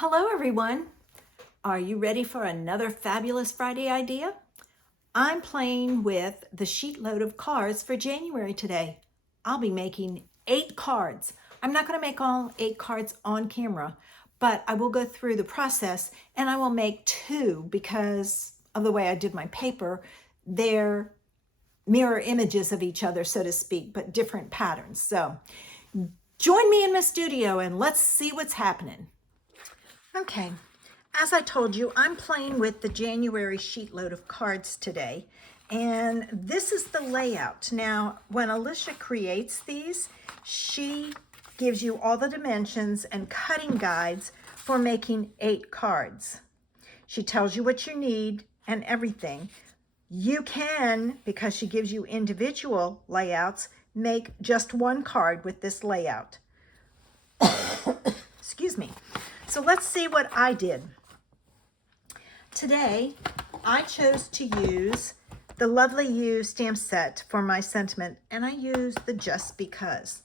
Hello everyone. Are you ready for another fabulous Friday idea? I'm playing with the Sheetload of Cards for January today. I'll be making 8 cards. I'm not going to make all 8 cards on camera, but I will go through the process and I will make 2 because of the way I did my paper. They're mirror images of each other, so to speak, but different patterns. So join me in my studio and let's see what's happening. Okay. As I told you, I'm playing with the January Sheetload of Cards today, and this is the layout. Now, when Alicia creates these, she gives you all the dimensions and cutting guides for making 8 cards. She tells you what you need and everything. You can, because she gives you individual layouts, make just 1 card with this layout. Excuse me. So let's see what I did. Today, I chose to use the Lovely You stamp set for my sentiment, and I used the Just Because.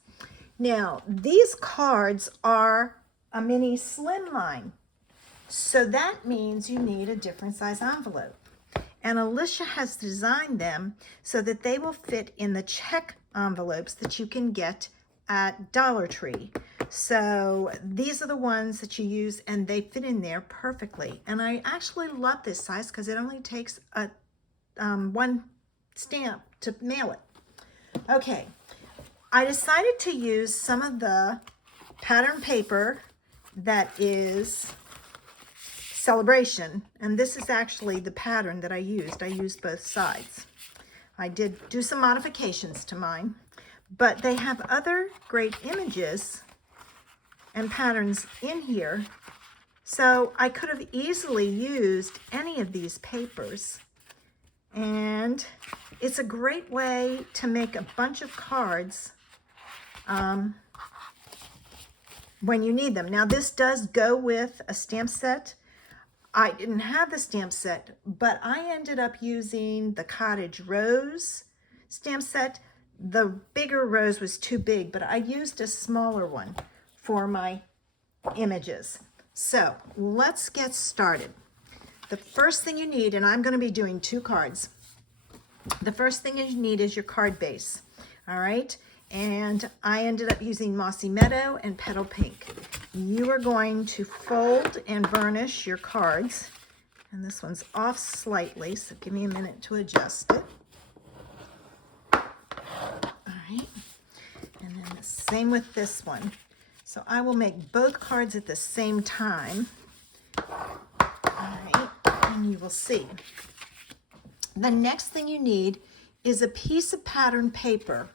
Now, these cards are a mini slimline, so that means you need a different size envelope. And Alicia has designed them so that they will fit in the check envelopes that you can get at Dollar Tree. So these are the ones that you use and they fit in there perfectly. And I actually love this size because it only takes a 1 stamp to mail it. Okay, I decided to use some of the pattern paper that is Sale-a-bration, and this is actually the pattern that I used. I used both sides. I did do some modifications to mine, but they have other great images and patterns in here. So I could have easily used any of these papers. And it's a great way to make a bunch of cards when you need them. Now this does go with a stamp set. I didn't have the stamp set, but I ended up using the Cottage Rose stamp set. The bigger rose was too big, but I used a smaller one for my images. So let's get started. The first thing you need, and I'm going to be doing 2 cards. The first thing you need is your card base. All right. And I ended up using Mossy Meadow and Petal Pink. You are going to fold and burnish your cards. And this one's off slightly, so give me a minute to adjust it. All right. And then the same with this one. So I will make both cards at the same time. All right, and you will see. The next thing you need is a piece of pattern paper.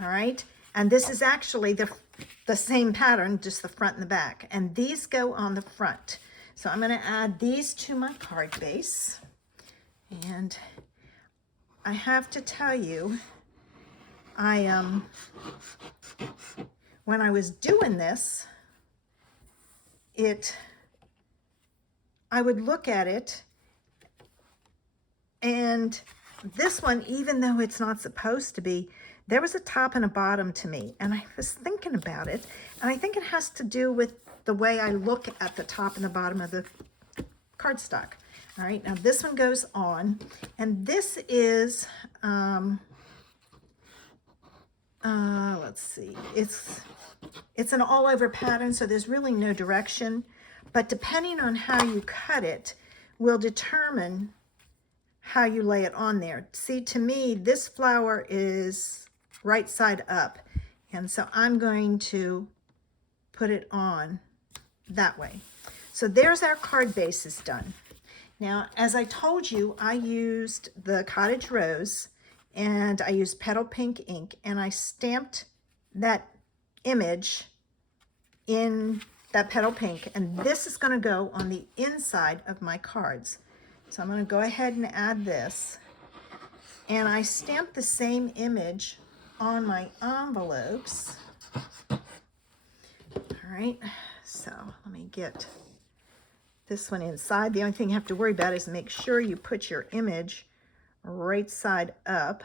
All right, and this is actually the same pattern, just the front and the back, and these go on the front. So I'm going to add these to my card base, and I have to tell you, when I was doing this, I would look at it, and this one, even though it's not supposed to be, there was a top and a bottom to me, and I was thinking about it, and I think it has to do with the way I look at the top and the bottom of the cardstock. All right, now this one goes on, and this is, let's see, it's an all-over pattern, so there's really no direction, but depending on how you cut it will determine how you lay it on there. See, to me, this flower is right side up, and so I'm going to put it on that way. So there's our card bases done. Now, as I told you, I used the Cottage Rose and I used Petal Pink ink, and I stamped that image in that Petal Pink, and this is going to go on the inside of my cards. So I'm going to go ahead and add this, and I stamped the same image on my envelopes. All right, so let me get this one inside. The only thing you have to worry about is make sure you put your image right side up.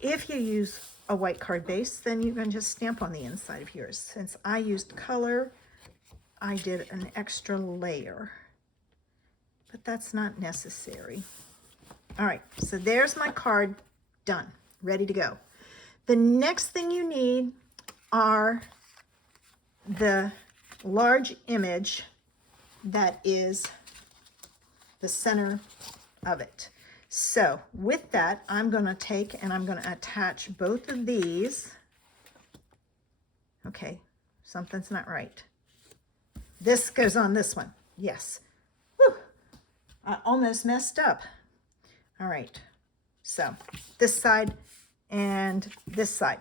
If you use a white card base, then you can just stamp on the inside of yours. Since I used color, I did an extra layer, but that's not necessary. All right, so there's my card done, ready to go. The next thing you need are the large image that is the center of it. So with that, I'm going to take and I'm going to attach both of these. Okay, something's not right. This goes on this one. Yes. Whew, I almost messed up. All right, so this side and this side.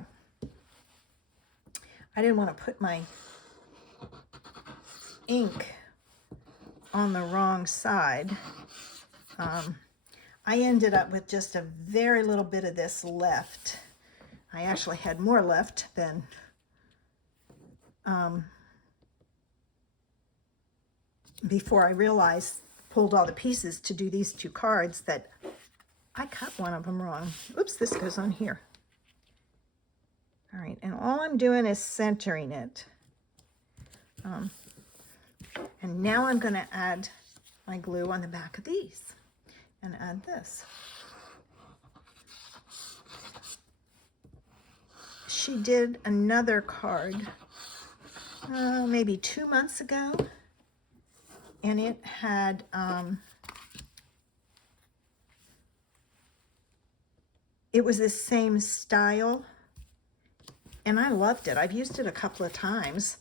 I didn't want to put my ink on the wrong side. I ended up with just a very little bit of this left. I actually had more left than before I realized, pulled all the pieces to do these two cards, that I cut one of them wrong. Oops, this goes on here. All right, and all I'm doing is centering it. And now I'm going to add my glue on the back of these and add this. She did another card maybe 2 months ago, and it had it was the same style, and I loved it. I've used it a couple of times.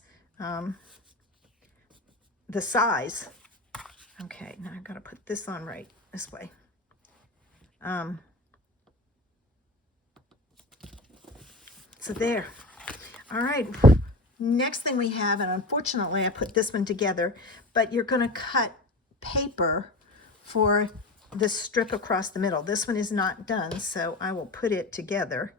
The size. Okay, now I've got to put this on right this way. So there. All right. Next thing we have, and unfortunately I put this one together, but you're going to cut paper for the strip across the middle. This one is not done, so I will put it together.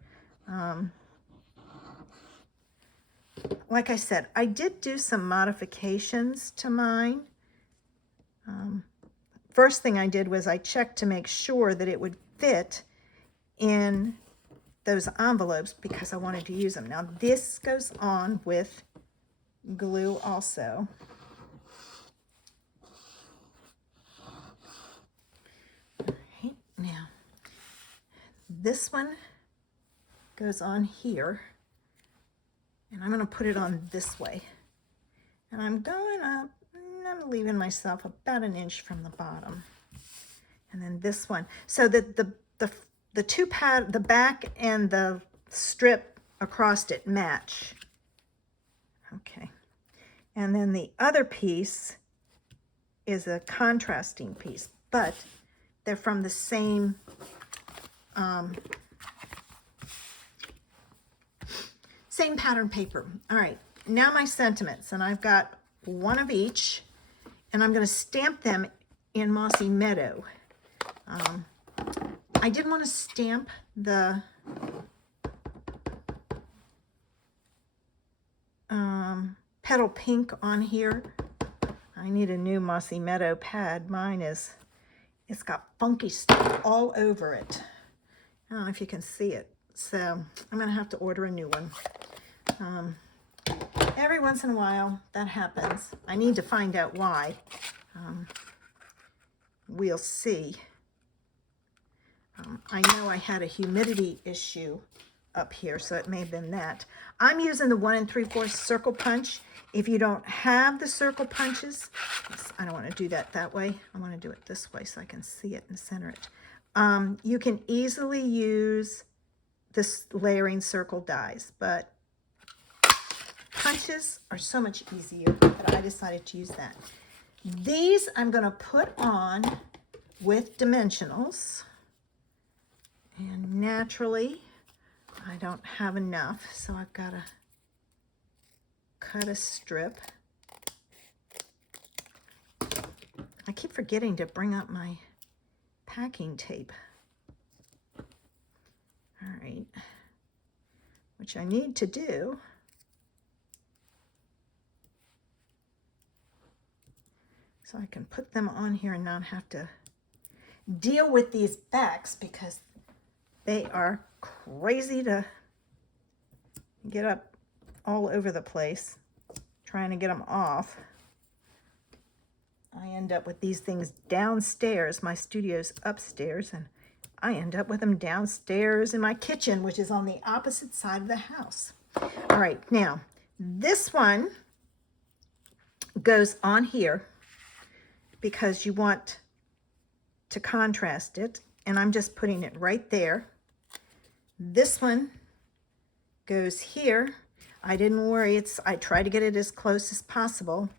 Like I said, I did do some modifications to mine. First thing I did was I checked to make sure that it would fit in those envelopes because I wanted to use them. Now this goes on with glue also. All right, now this one goes on here, and I'm going to put it on this way. And I'm going up, and I'm leaving myself about 1 inch from the bottom. And then this one, so that the two pad, the back and the strip across it match. Okay. And then the other piece is a contrasting piece, but they're from the same same pattern paper. All right, now my sentiments, and I've got one of each, and I'm going to stamp them in Mossy Meadow. I did want to stamp the petal pink on here. I need a new Mossy Meadow pad. Mine is, it's got funky stuff all over it. I don't know if you can see it. So I'm going to have to order a new one. Every once in a while that happens. I need to find out why. We'll see. I know I had a humidity issue up here, so it may have been that. I'm using the 1 3/4 circle punch. If you don't have the circle punches, I don't want to do that way. I want to do it this way so I can see it and center it. You can easily use this layering circle dies, but punches are so much easier that I decided to use that. These I'm going to put on with dimensionals, and naturally I don't have enough, so I've got to cut a strip. I keep forgetting to bring up my packing tape. All right, which I need to do. So I can put them on here and not have to deal with these backs because they are crazy to get up all over the place trying to get them off. I end up with these things downstairs. My studio's upstairs, and I end up with them downstairs in my kitchen, which is on the opposite side of the house. All right, now this one goes on here because you want to contrast it, and I'm just putting it right there. This one goes here. I didn't worry, I tried to get it as close as possible.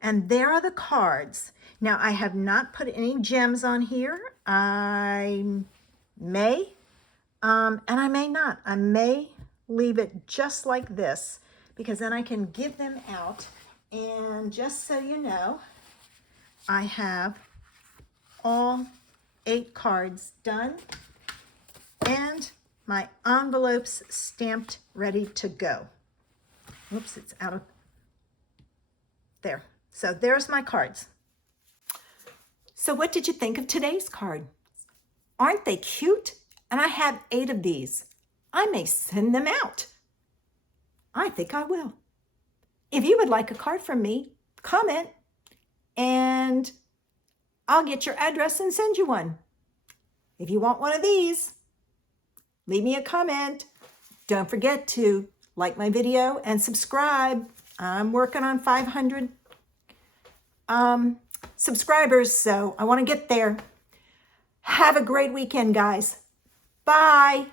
And there are the cards. Now, I have not put any gems on here. I may, and I may not. I may leave it just like this, because then I can give them out. And just so you know, I have all 8 cards done and my envelopes stamped, ready to go. Oops, it's out of there. So there's my cards. So what did you think of today's card? Aren't they cute? And I have 8 of these. I may send them out. I think I will. If you would like a card from me, comment and I'll get your address and send you one. If you want one of these, leave me a comment. Don't forget to like my video and subscribe. I'm working on 500 subscribers, so I want to get there. Have a great weekend, guys. Bye.